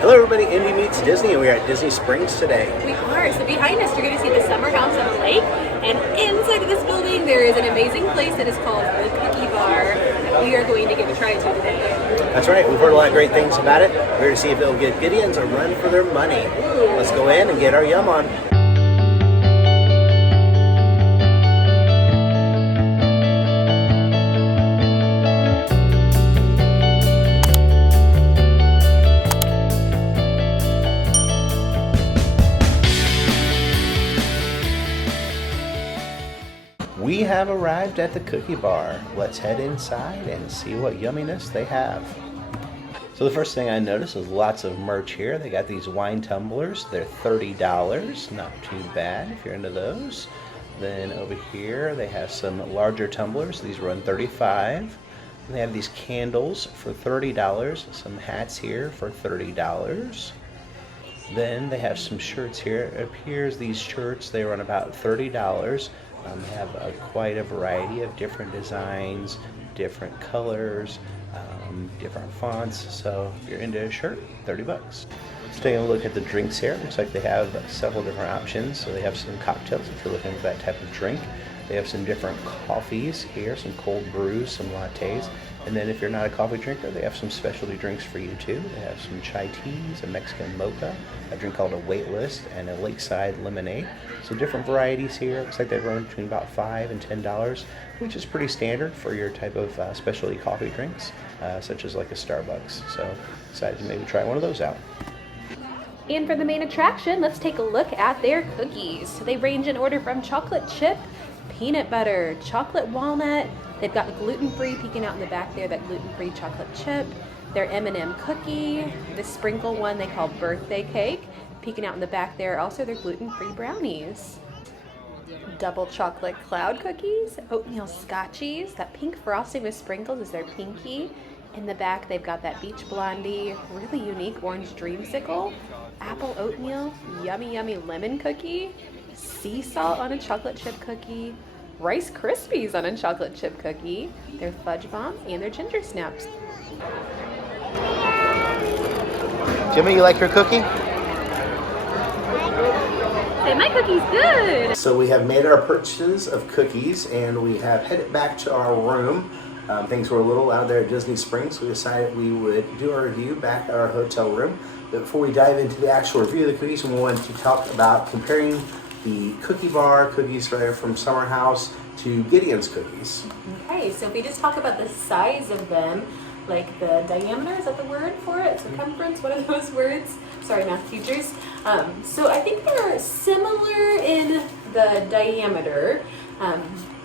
Hello everybody, Indy meets Disney, and we are at Disney Springs today. We are. So behind us, you're going to see the summer house on the lake, and inside of this building, there is an amazing place that is called the Cookie Bar that we are going to get to try to today. That's right, we've heard a lot of great things about it. We're here to see if it'll get Gideons a run for their money. Let's go in and get our yum on. We have arrived at the Cookie Bar. Let's head inside and see what yumminess they have. So the first thing I noticed is lots of merch here. They got these wine tumblers. They're $30. Not too bad if you're into those. Then over here they have some larger tumblers. These run $35. And they have these candles for $30. Some hats here for $30. Then they have some shirts here. It appears these shirts, they run about $30. They have quite a variety of different designs, different colors, different fonts. So if you're into a shirt, 30 bucks. Let's take a look at the drinks here. Looks like they have several different options. So they have some cocktails if you're looking for that type of drink. They have some different coffees here, some cold brews, some lattes. And then if you're not a coffee drinker, they have some specialty drinks for you too. They have some chai teas, a Mexican mocha, a drink called a Waitlist, and a Lakeside lemonade. So different varieties here. Looks like they run between about $5 and $10, which is pretty standard for your type of specialty coffee drinks, such as like a Starbucks. So excited to maybe try one of those out. And for the main attraction, let's take a look at their cookies. They range in order from chocolate chip, peanut butter, chocolate walnut. They've got the gluten-free peeking out in the back there, that gluten-free chocolate chip. Their M&M cookie, the sprinkle one they call birthday cake, peeking out in the back there. Also their gluten-free brownies. Double chocolate cloud cookies, oatmeal scotchies. That pink frosting with sprinkles is their pinky. In the back they've got that beach blondie, really unique orange dreamsicle, apple oatmeal, yummy yummy lemon cookie, sea salt on a chocolate chip cookie, Rice Krispies on a chocolate chip cookie, their fudge bomb, and their ginger snaps. Jimmy, you like your cookie? Say, my cookie's good! So we have made our purchases of cookies and we have headed back to our room. Things were a little loud there at Disney Springs, so we decided we would do our review back at our hotel room. But before we dive into the actual review of the cookies, we wanted to talk about comparing the Cookie Bar cookies right from Summer House to Gideon's cookies. Okay, so if we just talk about the size of them, like the diameter, is that the word for it? Circumference, what are those words? Sorry, math teachers. So I think they're similar in the diameter,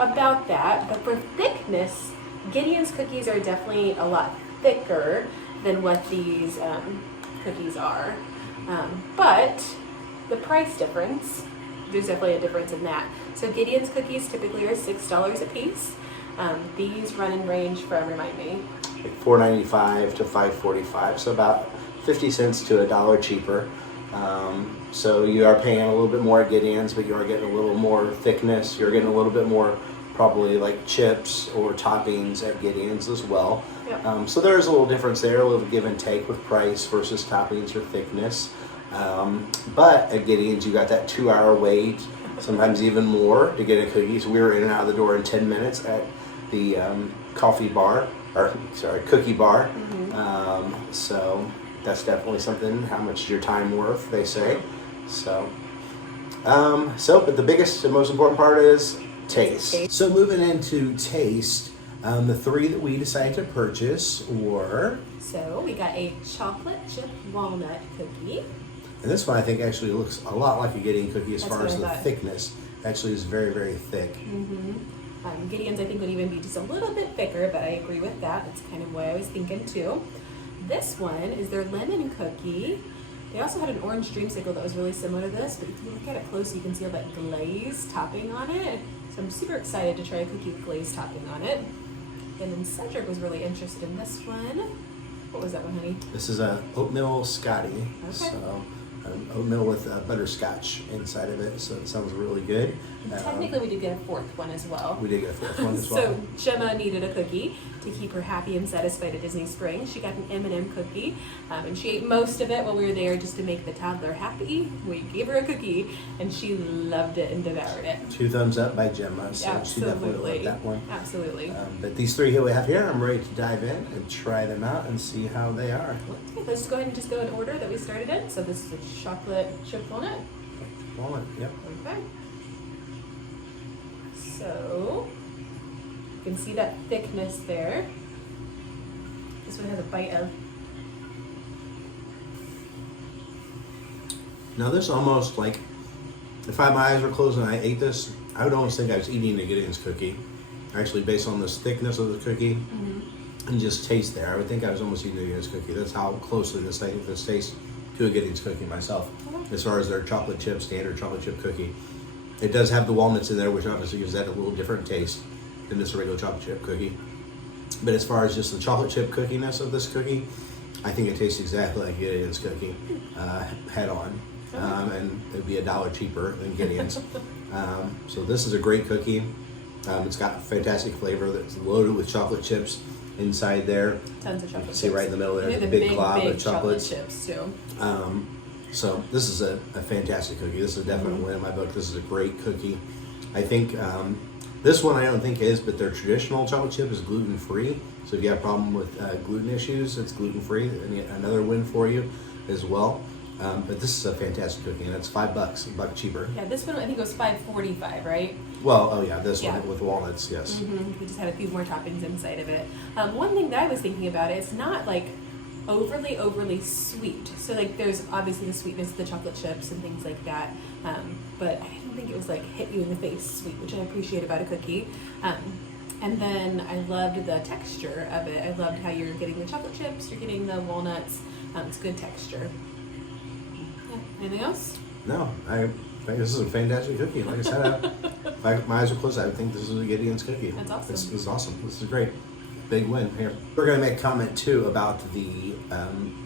about that, but for thickness, Gideon's cookies are definitely a lot thicker than what these cookies are. But the price difference, there's definitely a difference in that. So Gideon's cookies typically are $6 a piece. These run and range from, remind me, Like $4.95 to $5.45, so about 50 cents to $1 cheaper. So you are paying a little bit more at Gideon's, but you are getting a little more thickness. You're getting a little bit more probably like chips or toppings at Gideon's as well. Yep. So there's a little difference there, a little give and take with price versus toppings or thickness. But at Gideon's, you got that 2-hour wait, sometimes even more to get a cookie. So we were in and out of the door in 10 minutes at the Cookie Bar. Mm-hmm. So that's definitely something. How much is your time worth, they say. So, but the biggest and most important part is taste. So moving into taste, the three that we decided to purchase were... So we got a chocolate chip walnut cookie. And this one I think actually looks a lot like a Gideon cookie as That's far what as I the thought. thickness. Actually is very, very thick. Mm-hmm. Gideon's I think would even be just a little bit thicker, but I agree with that. That's kind of what I was thinking too. This one is their lemon cookie. They also had an orange dreamsicle that was really similar to this, but if you look at it close, you can see all that glaze topping on it. So I'm super excited to try a cookie with glaze topping on it. And then Cedric was really interested in this one. What was that one, honey? This is a oatmeal Scotty. Okay. So oatmeal with butterscotch inside of it. So it sounds really good. Technically, we did get a fourth one as well. We did get a fourth one as well. So Gemma needed a cookie to keep her happy and satisfied at Disney Springs. She got an M&M cookie, and she ate most of it while we were there just to make the toddler happy. We gave her a cookie, and she loved it and devoured it. 2 thumbs up by Gemma, so she definitely loved that one. Absolutely. But these 3 here we have here, I'm ready to dive in and try them out and see how they are. Okay, let's go ahead and just go in order that we started in. So this is a chocolate chip walnut. Walnut, yep. Okay. So you can see that thickness there. This one has a bite of. Now this almost like, if my eyes were closed and I ate this, I would almost think I was eating a Gideon's cookie. Actually, based on this thickness of the cookie and just taste there, I would think I was almost eating a Gideon's cookie. That's how closely this tastes to a Gideon's cookie myself. As far as their chocolate chip, standard chocolate chip cookie. It does have the walnuts in there, which obviously gives that a little different taste than just a regular chocolate chip cookie. But as far as just the chocolate chip cookiness of this cookie, I think it tastes exactly like Gideon's cookie, head on. And it'd be $1 cheaper than Gideon's. So this is a great cookie. It's got fantastic flavor that's loaded with chocolate chips inside there. Tons of chocolate chips. You can see right in the middle there, the big glob big of chocolate chips too. So this is a fantastic cookie. This is a definite win in my book. This is a great cookie. I think this one I don't think is, but their traditional chocolate chip is gluten-free. So if you have a problem with gluten issues, it's gluten-free. Another win for you as well. But this is a fantastic cookie, and it's $5, $1 cheaper. Yeah, this one I think it was $5.45, right? Well, oh yeah, this one with walnuts, yes. We just had a few more toppings inside of it. One thing that I was thinking about, it's not like overly sweet. So like there's obviously the sweetness of the chocolate chips and things like that. But I didn't think it was like hit you in the face sweet, which I appreciate about a cookie. And then I loved the texture of it. I loved how you're getting the chocolate chips, you're getting the walnuts. It's good texture. Yeah. Anything else? No, I think this is a fantastic cookie. Like I said, if my eyes were closed, I would think this is a Gideon's cookie. That's awesome. This is awesome. This is great. Big win here. We're going to make a comment too about the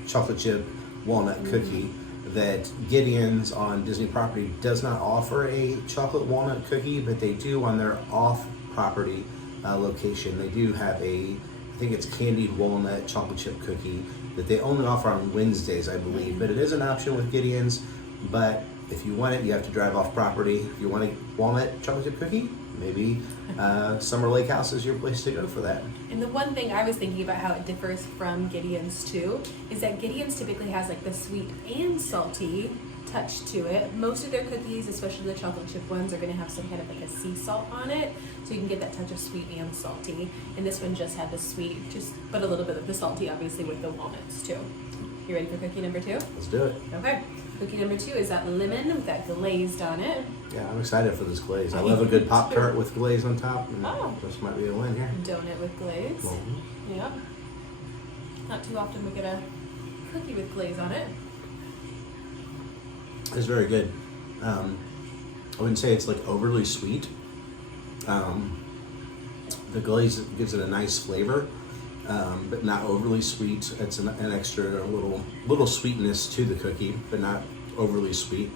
chocolate chip walnut cookie, that Gideon's on Disney property does not offer a chocolate walnut cookie, but they do on their off-property location. They do have I think it's candied walnut chocolate chip cookie that they only offer on Wednesdays, I believe. But it is an option with Gideon's. But if you want it, you have to drive off property. If you want a walnut chocolate chip cookie, maybe Summer Lake House is your place to go for that. And the one thing I was thinking about how it differs from Gideon's too is that Gideon's typically has like the sweet and salty touch to it. Most of their cookies, especially the chocolate chip ones, are going to have some kind of like a sea salt on it, so you can get that touch of sweet and salty. And this one just had the sweet, but a little bit of the salty, obviously, with the walnuts too. You ready for cookie number 2? Let's do it. Okay. Cookie number 2 is that lemon with that glazed on it. Yeah, I'm excited for this glaze. I love a good Pop-Tart with glaze on top. And this might be a win here. Donut with glaze. Yep. Not too often we get a cookie with glaze on it. It's very good. I wouldn't say it's like overly sweet. The glaze gives it a nice flavor, but not overly sweet. It's an extra little sweetness to the cookie, but not overly sweet.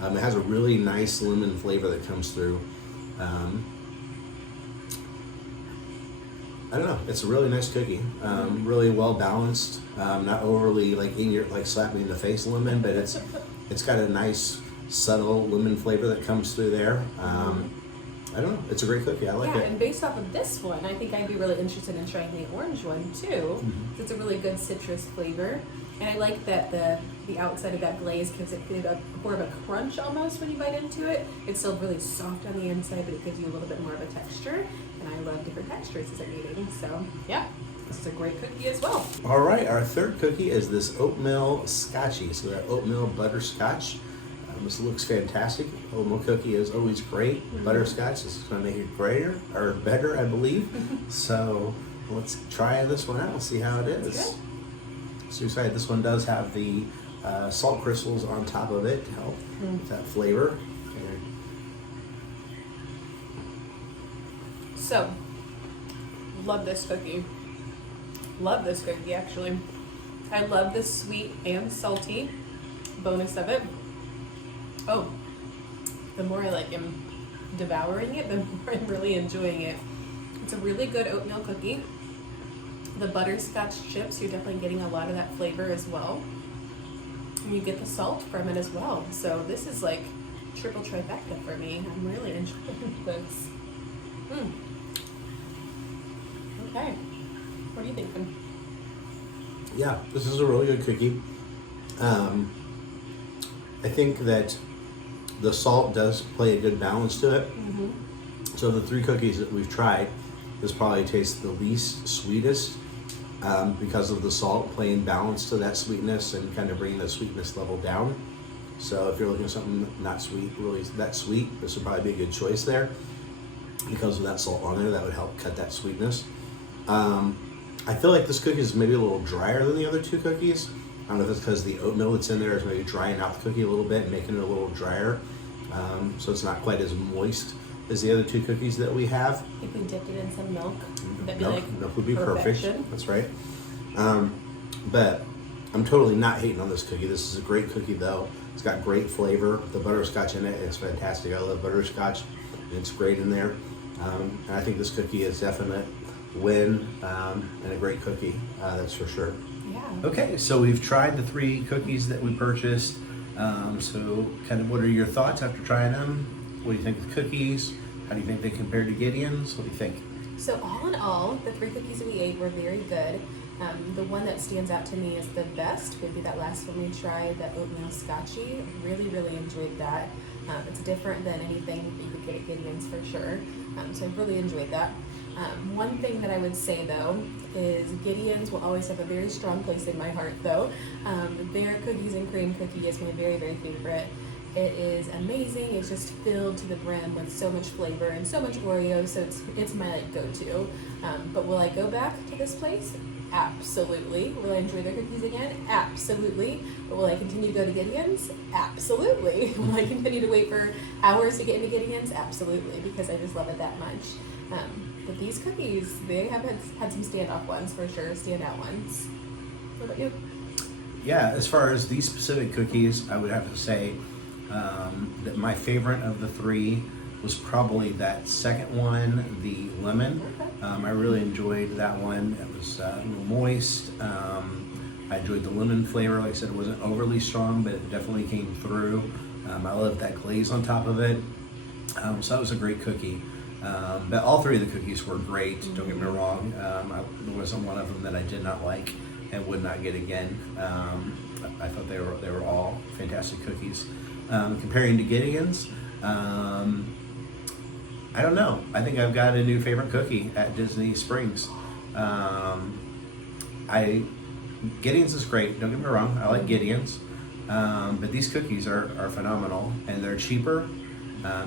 It has a really nice lemon flavor that comes through. I don't know. It's a really nice cookie. Really well balanced. Not overly like slapping in the face lemon, but it's got a nice subtle lemon flavor that comes through there. I don't know. It's a great cookie. I like it. Yeah, and based off of this one, I think I'd be really interested in trying the orange one too. It's a really good citrus flavor, and I like that the outside of that glaze gives it more of a crunch almost when you bite into it. It's still really soft on the inside, but it gives you a little bit more of a texture. And I love different textures as I'm eating. So yeah, this is a great cookie as well. All right, our third cookie is this oatmeal scotchy. So that oatmeal butterscotch. This looks fantastic. Oatmeal cookie is always great. Butterscotch is going to make it greater or better, I believe. So let's try this one out and see how it is. So excited. This one does have the salt crystals on top of it to help with that flavor. So, love this cookie. Love this cookie, actually. I love the sweet and salty bonus of it. Oh, the more I am devouring it, the more I'm really enjoying it. It's a really good oatmeal cookie. The butterscotch chips, you're definitely getting a lot of that flavor as well. And you get the salt from it as well. So this is like triple trifecta for me. I'm really enjoying this. Okay. What are you thinking? Yeah, this is a really good cookie. I think that the salt does play a good balance to it. So the 3 cookies that we've tried, this probably tastes the least sweetest because of the salt playing balance to that sweetness and kind of bringing the sweetness level down. So if you're looking at something not sweet, really that sweet, this would probably be a good choice there. Because of that salt on there, that would help cut that sweetness. I feel like this cookie is maybe a little drier than the other 2 cookies. I don't know if it's because the oatmeal that's in there is maybe drying out the cookie a little bit and making it a little drier. So it's not quite as moist as the other 2 cookies that we have. If we dipped it in some milk, that'd be Milk would be perfection. perfect. That's right. But I'm totally not hating on this cookie. This is a great cookie though. It's got great flavor. The butterscotch in it is fantastic. I love butterscotch. It's great in there. And I think this cookie is definite win and a great cookie. That's for sure. Yeah. Okay, so we've tried the 3 cookies that we purchased. So kind of what are your thoughts after trying them? What do you think of the cookies? How do you think they compare to Gideon's? What do you think? So all in all, the 3 cookies that we ate were very good. The one that stands out to me as the best would be that last one we tried, that oatmeal scotchy. Really, really enjoyed that. It's different than anything that you could get at Gideon's for sure. So I really enjoyed that. One thing that I would say though is Gideon's will always have a very strong place in my heart though. Their cookies and cream cookie is my very, very favorite. It is amazing. It's just filled to the brim with so much flavor and so much Oreo, so it's my like go-to. But will I go back to this place? Absolutely. Will I enjoy their cookies again? Absolutely. But will I continue to go to Gideon's? Absolutely. Will I continue to wait for hours to get into Gideon's? Absolutely, because I just love it that much. But these cookies, they have had some standoff ones for sure, standout ones. What about you? Yeah, as far as these specific cookies, I would have to say that my favorite of the 3 was probably that second one, the lemon. Okay. I really enjoyed that one. It was a little moist. I enjoyed the lemon flavor. Like I said, it wasn't overly strong, but it definitely came through. I love that glaze on top of it. So that was a great cookie. But all 3 of the cookies were great. Don't get me wrong. There wasn't one of them that I did not like and would not get again. I thought they were all fantastic cookies. Comparing to Gideon's, I don't know. I think I've got a new favorite cookie at Disney Springs. Gideon's is great. Don't get me wrong. I like Gideon's, but these cookies are phenomenal and they're cheaper.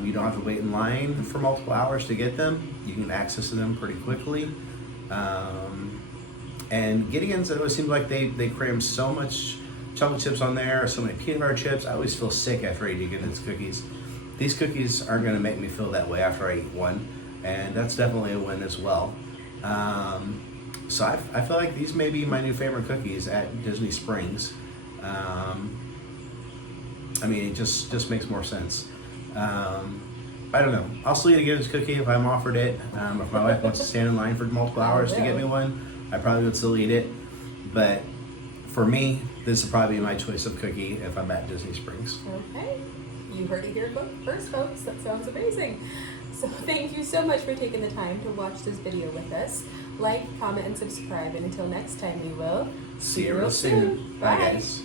You don't have to wait in line for multiple hours to get them. You can access them pretty quickly. And Gideon's, it always seems like they cram so much chocolate chips on there, so many peanut butter chips. I always feel sick after I eat Gideon's cookies. These cookies aren't going to make me feel that way after I eat one, and that's definitely a win as well. So I feel like these may be my new favorite cookies at Disney Springs. I mean, it just makes more sense. I don't know. I'll still eat a Gideon's cookie if I'm offered it. If my wife wants to stand in line for multiple hours to get me one, I probably would still eat it. But for me, this would probably be my choice of cookie if I'm at Disney Springs. Okay. You heard it here first, folks. That sounds amazing. So thank you so much for taking the time to watch this video with us. Like, comment, and subscribe. And until next time, we will See you real soon. Bye, guys.